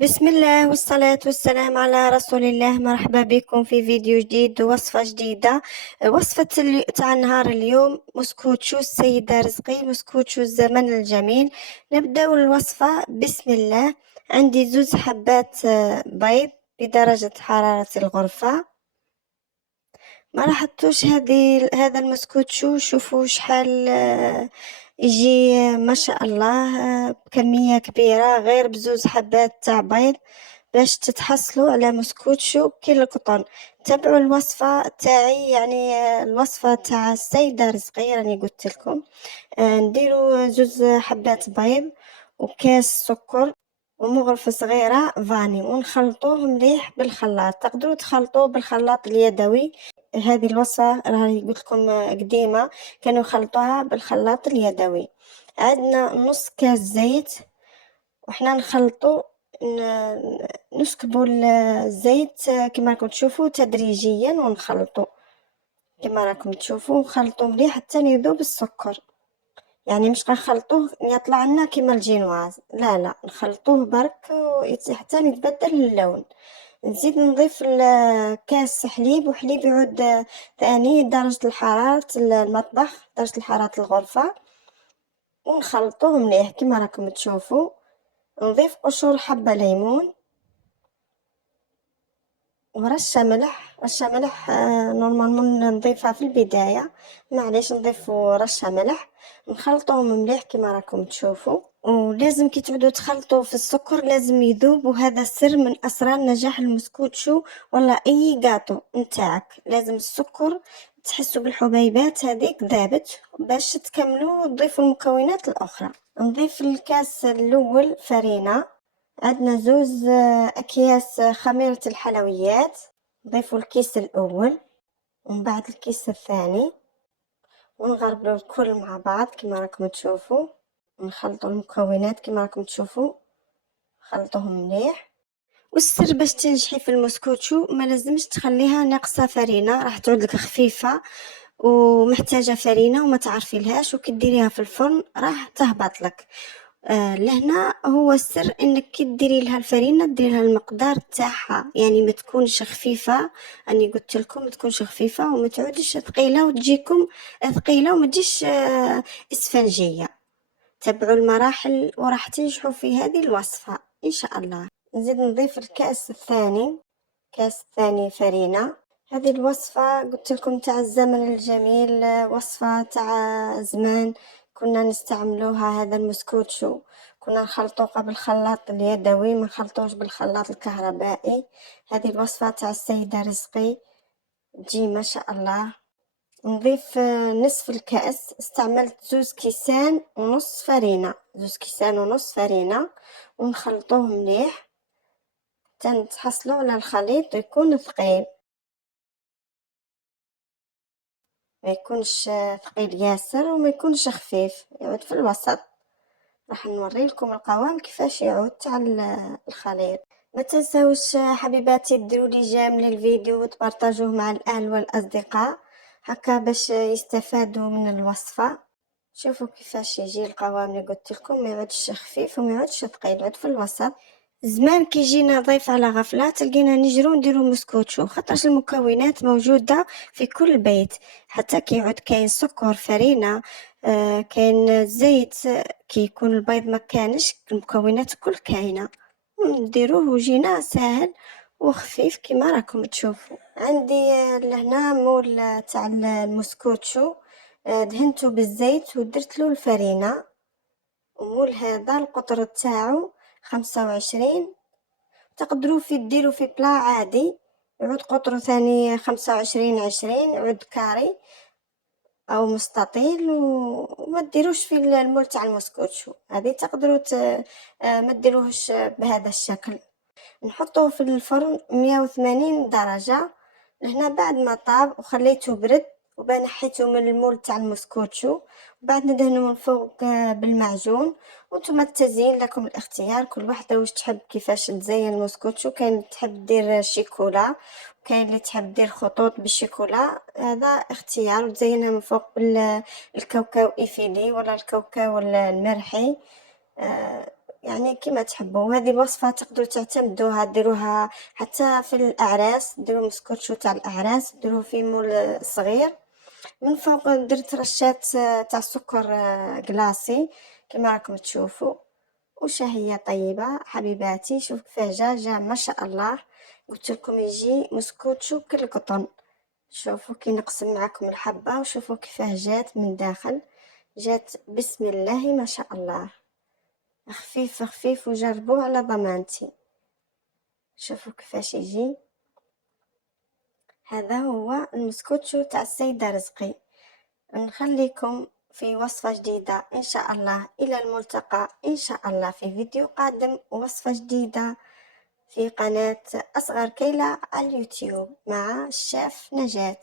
بسم الله والصلاة والسلام على رسول الله. مرحبا بكم في فيديو جديد ووصفة جديدة. وصفة تاع نهار اليوم مسكوتشو السيدة رزقي، مسكوتشو الزمن الجميل. نبدأ الوصفة بسم الله. عندي 2 حبات بيض بدرجة حرارة الغرفة. ما لاحظتوش هذا المسكوتشو؟ شوفوا شحال يجي ما شاء الله بكمية كبيرة غير ب2 حبات تاع بيض باش تتحصلوا على مسكوتشو كي القطن. تابعوا الوصفة تاعي، يعني الوصفة تاع السيدة رزقي راني قلت لكم. نديروا 2 حبات بيض وكاس سكر ومغرفة صغيرة فاني ونخلطوه مليح بالخلاط. تقدروا تخلطوه بالخلاط اليدوي. هذه الوصفة راهي قلت لكم قديمة كانوا يخلطوها بالخلاط اليدوي. عندنا نص كاس زيت وحنا نخلطو نسكبوا الزيت كما راكم تشوفوا تدريجيا ونخلطو كما راكم تشوفوا، نخلطو مليح حتى يذوب السكر. يعني مش غنخلطوه يطلع لنا كيما الجينواز، لا نخلطوه برك حتى يتبدل اللون. نزيد نضيف كاس حليب، وحليب يعود ثاني درجة الحرارة المطبخ، درجة حرارة الغرفة، ونخلطوه مليح كما راكم تشوفوا. نضيف قشور حبة ليمون ورشة ملح. رشة ملح نورمالمون نضيفها في البداية، معليش نضيفو رشة ملح. نخلطوهم مليح كما راكم تشوفوا. ولازم كي تعودوا تخلطوا في السكر لازم يذوب، وهذا السر من اسرار نجاح المسكوتشو ولا اي قاطو نتاعك. لازم السكر تحسوا بالحبيبات هذيك ذابت باش تكملوا تضيفوا المكونات الاخرى. نضيف الكاس الاول فرينة. عندنا 2 أكياس خميرة الحلويات. نضيفوا الكيس الأول ومن بعد الكيس الثاني ونغربلو الكل مع بعض كما راكم تشوفوا. نخلطوا المكونات كما راكم تشوفوا، خلطوهم مليح. والسر باش تنجحي في المسكوتشو ما لازمش تخليها ناقصه فرينه، راح تعود لك خفيفه ومحتاجه فرينه وما تعرفي لهاش، وكي ديريها في الفرن راح تهبط لك. لهنا هو السر، انك كي ديري لها الفرينه ديري لها المقدار تاعها، يعني ما تكونش خفيفه. اني قلت لكم ما تكونش خفيفه وما تعودش ثقيله وتجيكم ثقيله وما تجيش اسفنجيه. تبعوا المراحل وراح تنجحوا في هذه الوصفه ان شاء الله. نزيد نضيف الكاس الثاني، كاس ثاني فرينه. هذه الوصفة قلت لكم تاع الزمن الجميل، وصفة تاع زمان كنا نستعملوها. هذا المسكوتشو كنا نخلطوه بالخلاط اليدوي، ما نخلطوش بالخلاط الكهربائي. هذه الوصفة تاع السيدة رزقي تجي ما شاء الله. نضيف نصف الكأس. استعملت 2 كيسان ونص فرينة، 2 كيسان ونص فرينة، ونخلطوه مليح تنتحصلوا على الخليط يكون ثقيل، ما يكونش ثقيل ياسر وما يكونش خفيف، يعود في الوسط. راح نوري لكم القوام كيفاش يعود تاع الخليط. ما تنساوش حبيباتي ديروا لي جيم للفيديو وتبارطاجوه مع الاهل والاصدقاء هكا باش يستفادوا من الوصفه. شوفوا كيفاش يجي القوام اللي قلت لكم، ما يعودش خفيف وما يعودش ثقيل، يعود في الوسط. زمان كي جينا ضيف على غفلة تلقينا نجرو نديرو مسكوتشو، خاطرش المكونات موجودة في كل بيت. حتى كي يعود كاين سكر فرينة كاين زيت، كي يكون البيض ما كانش المكونات الكل كاينة، نديروه وجينا ساهل وخفيف كما راكم تشوفوا. عندي لهنا مول تاع المسكوتشو دهنته بالزيت ودرت له الفرينة. ومول هذا القطر تاعو 25. تقدروا ديروا في بلا عادي يعود قطره ثاني 25 20، يعود كاري او مستطيل، وما ديروش في المول تاع المسكوتشو هذه. تقدروا ما ديروهش بهذا الشكل. نحطوه في الفرن 180 درجة لهنا. بعد ما طاب وخليته برد وبنحيته من المول تاع المسكوتشو، بعد ندهنه من فوق بالمعجون. وانتم التزيين لكم الاختيار، كل واحدة واش تحب كيفاش تزين المسكوتشو. كاين تحب دير شيكولا، وكاين اللي تحب دير خطوط بالشيكولا، هذا اختيار. وتزينها من فوق بالكاوكاو ايفيلي ولا الكاوكاو ولا المرحي. يعني كيما تحبوا. هذه الوصفة تقدروا تعتمدوها ديروها حتى في الأعراس، ديروا مسكوتشو تاع الأعراس ديروه في مول صغير، من فوق درت رشات تاع سكر كلاصي كما راكم تشوفوا. وشهية طيبة حبيباتي. شوف كيفاه جا ما شاء الله، قلت لكم يجي مسكوتشو كالقطن. شوفوا كي نقسم معكم الحبة وشوفوا كيفاه جات من داخل، جات بسم الله ما شاء الله، خفيف خفيف، وجربوه على ضمانتي. شوفوا كيفاش يجي. هذا هو المسكوتشو تاع السيدة رزقي. نخليكم في وصفة جديدة إن شاء الله. إلى الملتقى إن شاء الله في فيديو قادم، وصفة جديدة في قناة أصغر كيلة على اليوتيوب مع الشيف نجاة.